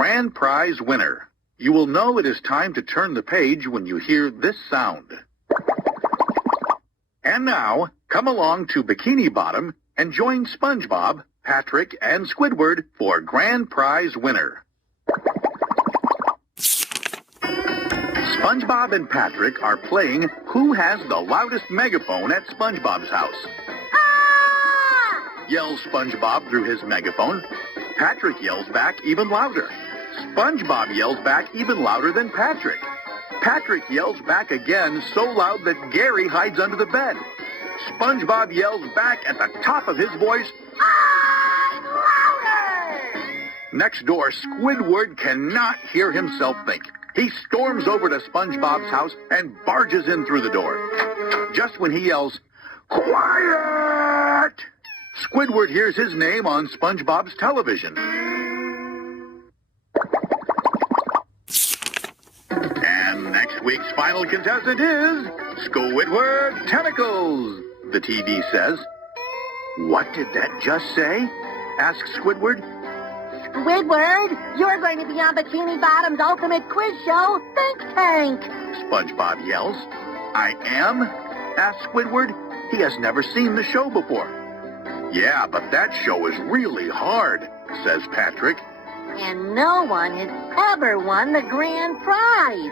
Grand prize winner. You will know it is time to turn the page when you hear this sound. And now, come along to Bikini Bottom and join SpongeBob, Patrick, and Squidward for Grand prize winner. SpongeBob and Patrick are playing Who Has the Loudest Megaphone at SpongeBob's house. Ah! Yells SpongeBob through his megaphone. Patrick yells back even louder. SpongeBob yells back even louder than Patrick. Patrick yells back again so loud that Gary hides under the bed. SpongeBob yells back at the top of his voice, I'm louder! Next door, Squidward cannot hear himself think. He storms over to SpongeBob's house and barges in through the door. Just when he yells, Quiet! Squidward hears his name on SpongeBob's television. And next week's final contestant is Squidward Tentacles, the TV says. What did that just say? Asks Squidward. Squidward, you're going to be on Bikini Bottom's ultimate quiz show, Think Tank. SpongeBob yells. I am? Asks Squidward. He has never seen the show before. Yeah, but that show is really hard, says Patrick. And no one has ever won the grand prize,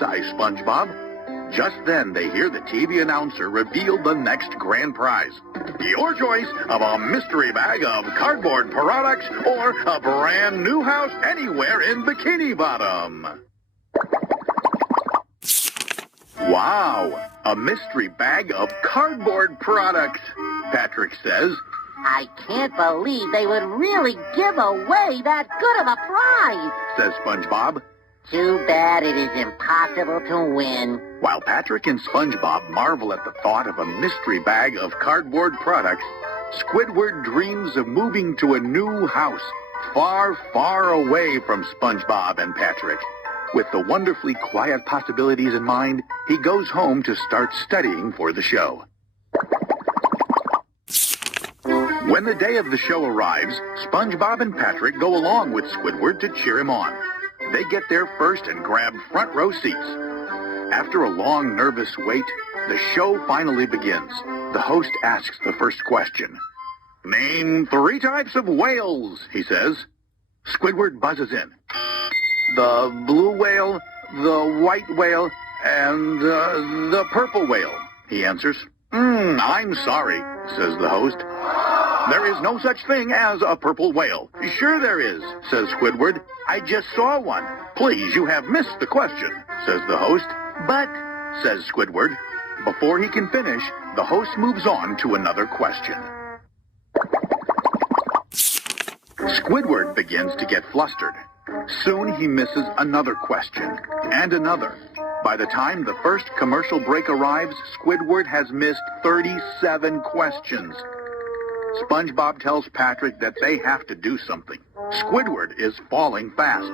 Sighs SpongeBob. Just then, they hear the TV announcer reveal the next grand prize. Your choice of a mystery bag of cardboard products or a brand new house anywhere in Bikini Bottom. Wow, a mystery bag of cardboard products, Patrick says. I can't believe they would really give away that good of a prize, Says SpongeBob. Too bad it is impossible to win. While Patrick and SpongeBob marvel at the thought of a mystery bag of cardboard products, Squidward dreams of moving to a new house, far, far away from SpongeBob and Patrick. With the wonderfully quiet possibilities in mind, he goes home to start studying for the show. When the day of the show arrives, SpongeBob and Patrick go along with Squidward to cheer him on. They get there first and grab front row seats. After a long, nervous wait, the show finally begins. The host asks the first question. Name 3 types of whales, he says. Squidward buzzes in. The blue whale, the white whale, and the purple whale, he answers. I'm sorry, says the host. There is no such thing as a purple whale. Sure there is, says Squidward. I just saw one. Please, you have missed the question, says the host. But, says Squidward, before he can finish, the host moves on to another question. Squidward begins to get flustered. Soon he misses another question, and another. By the time the first commercial break arrives, Squidward has missed 37 questions. SpongeBob tells Patrick that they have to do something. Squidward is falling fast.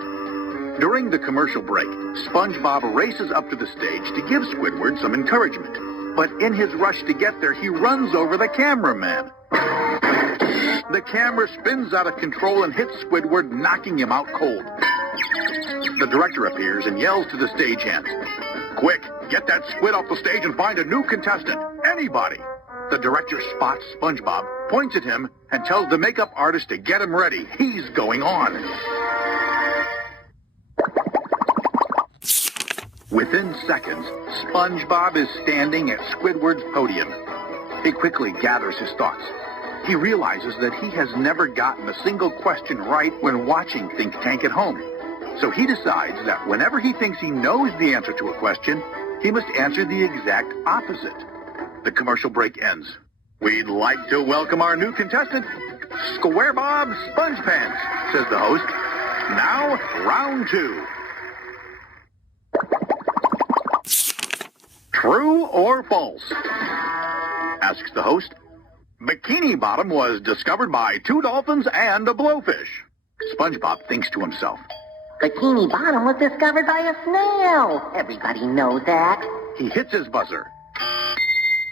During the commercial break, SpongeBob races up to the stage to give Squidward some encouragement. But in his rush to get there, he runs over the cameraman. The camera spins out of control and hits Squidward, knocking him out cold. The director appears and yells to the stagehands, Quick, get that squid off the stage and find a new contestant. Anybody. The director spots SpongeBob, points at him, and tells the makeup artist to get him ready. He's going on. Within seconds, SpongeBob is standing at Squidward's podium. He quickly gathers his thoughts. He realizes that he has never gotten a single question right when watching Think Tank at home. So he decides that whenever he thinks he knows the answer to a question, he must answer the exact opposite. The commercial break ends. We'd like to welcome our new contestant, SquarePants SpongePants, says the host. Now, round 2. True or false? Asks the host. Bikini Bottom was discovered by 2 dolphins and a blowfish. SpongeBob thinks to himself. Bikini Bottom was discovered by a snail. Everybody knows that. He hits his buzzer.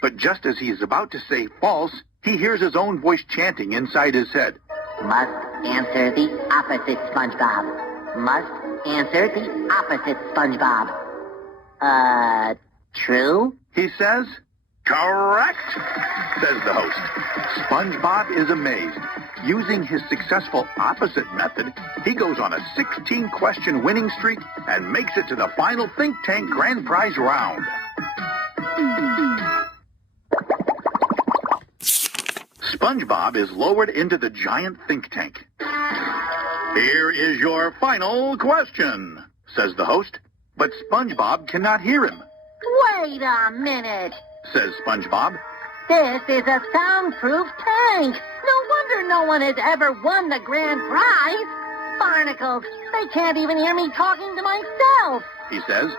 But just as he is about to say false, he hears his own voice chanting inside his head. Must answer the opposite, SpongeBob. Must answer the opposite, SpongeBob. True? He says. Correct, says the host. SpongeBob is amazed. Using his successful opposite method, he goes on a 16-question winning streak and makes it to the final Think Tank Grand Prize round. SpongeBob is lowered into the giant think tank. Here is your final question, says the host, but SpongeBob cannot hear him. Wait a minute. Says SpongeBob. This is a soundproof tank. No wonder no one has ever won the grand prize. Barnacles, they can't even hear me talking to myself. He says.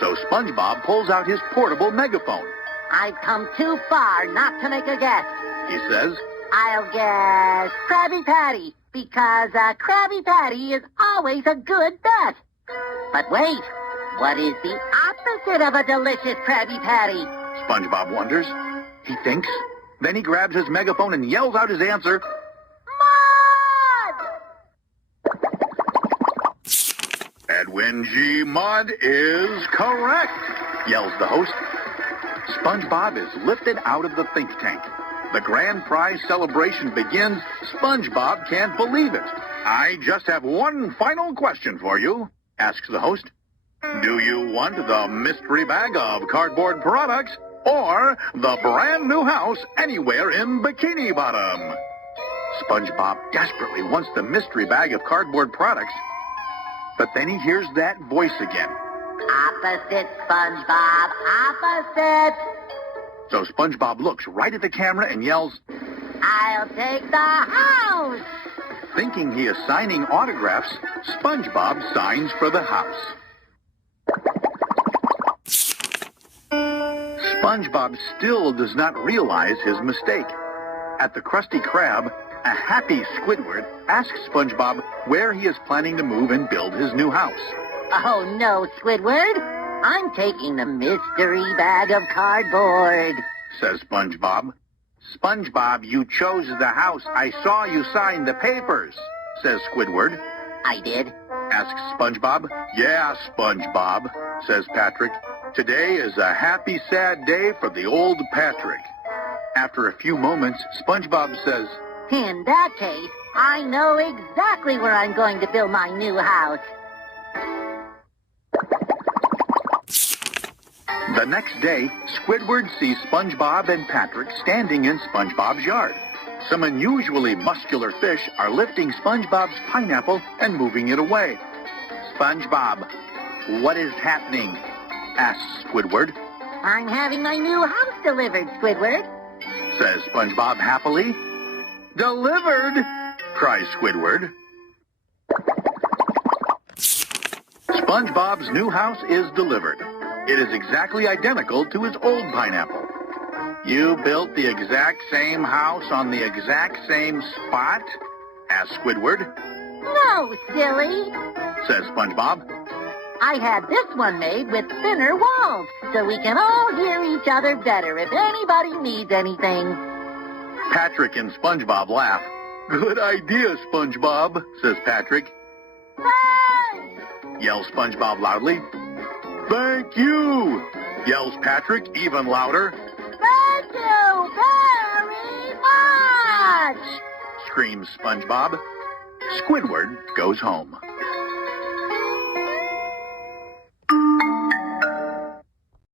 So SpongeBob pulls out his portable megaphone. I've come too far not to make a guess. He says. I'll guess Krabby Patty, because Krabby Patty is always a good bet. But wait, what is the opposite of a delicious Krabby Patty? SpongeBob wonders. He thinks. Then he grabs his megaphone and yells out his answer. Mud! Edwin G. Mudd is correct, yells the host. SpongeBob is lifted out of the think tank. The grand prize celebration begins. SpongeBob can't believe it. I just have one final question for you, asks the host. Do you want the mystery bag of cardboard products or the brand new house anywhere in Bikini Bottom? SpongeBob desperately wants the mystery bag of cardboard products, but then he hears that voice again. Opposite, SpongeBob, opposite. So SpongeBob looks right at the camera and yells, I'll take the house. Thinking he is signing autographs, SpongeBob signs for the house. SpongeBob still does not realize his mistake. At the Krusty Krab, a happy Squidward asks SpongeBob where he is planning to move and build his new house. Oh, no, Squidward. I'm taking the mystery bag of cardboard, says SpongeBob. SpongeBob, you chose the house. I saw you sign the papers, says Squidward. I did? Asks SpongeBob. Yeah, SpongeBob, says Patrick. Today is a happy, sad day for the old Patrick. After a few moments, SpongeBob says, In that case, I know exactly where I'm going to build my new house. The next day, Squidward sees SpongeBob and Patrick standing in SpongeBob's yard. Some unusually muscular fish are lifting SpongeBob's pineapple and moving it away. SpongeBob, what is happening? Asks Squidward. I'm having my new house delivered, Squidward, says SpongeBob happily. Delivered, cries Squidward. SpongeBob's new house is delivered. It is exactly identical to his old pineapple. You built the exact same house on the exact same spot? Asked Squidward. No, silly, says SpongeBob. I had this one made with thinner walls, so we can all hear each other better if anybody needs anything. Patrick and SpongeBob laugh. Good idea, SpongeBob, says Patrick. Thanks! Yells SpongeBob loudly. Thank you, yells Patrick even louder. Thank you very much! Screams SpongeBob. Squidward goes home.